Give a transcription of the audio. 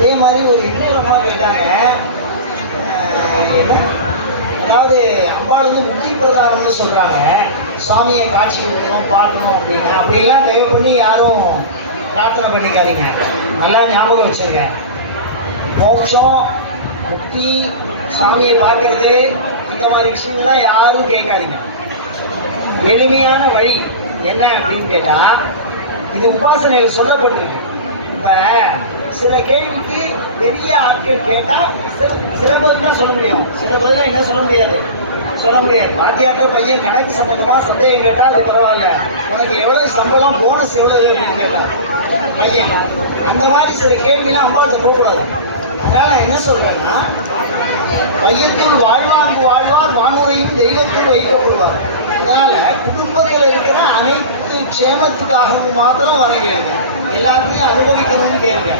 அதே மாதிரி ஒரு இன்னொரு அம்மா கேட்டாங்க, என்ன அதாவது அம்பாள் வந்து முக்தி பிரதானம்னு சொல்கிறாங்க, சுவாமியை காட்சி கொடுக்கணும் பார்க்கணும் அப்படின்னா. அப்படிலாம் தயவு பண்ணி யாரும் பிரார்த்தனை பண்ணிக்காதீங்க. நல்லா ஞாபகம் வச்சுங்க. மோட்சம், முக்தி, சாமியை பார்க்கறது, அந்த மாதிரி விஷயங்கள்லாம் யாரும் கேட்காதீங்க. எளிமையான வழி என்ன அப்படின்னு கேட்டால், இது உபாசனையில் சொல்லப்பட்டிருக்கு. இப்போ சில கேள்விக்கு பெரிய ஆட்கள் கேட்டால் சில பதிலாக சொல்ல முடியும், சில பதிலாக என்ன சொல்ல முடியாது. பாத்தியாற்ற பையன் கணக்கு சம்பந்தமாக சந்தேகம் கேட்டால் அது பரவாயில்ல, உனக்கு எவ்வளவு சம்பளம், போனஸ் எவ்வளவு அப்படின்னு கேட்டால் பையன், அந்த மாதிரி சில கேள்விலாம் அம்பாட்ட போகக்கூடாது. அதனால் நான் என்ன சொல்கிறேன்னா, பையத்துள் வாழ்வாங்கு வாழ்வார், வானுரையும் தெய்வத்துள் வைக்கப்படுவார். அதனால் குடும்பத்தில் இருக்கிற அனைத்து க்ஷேமத்துக்காகவும் மாத்திரம் வரங்க, எல்லாத்தையும் அனுபவிக்கணும்னு கேளுங்க.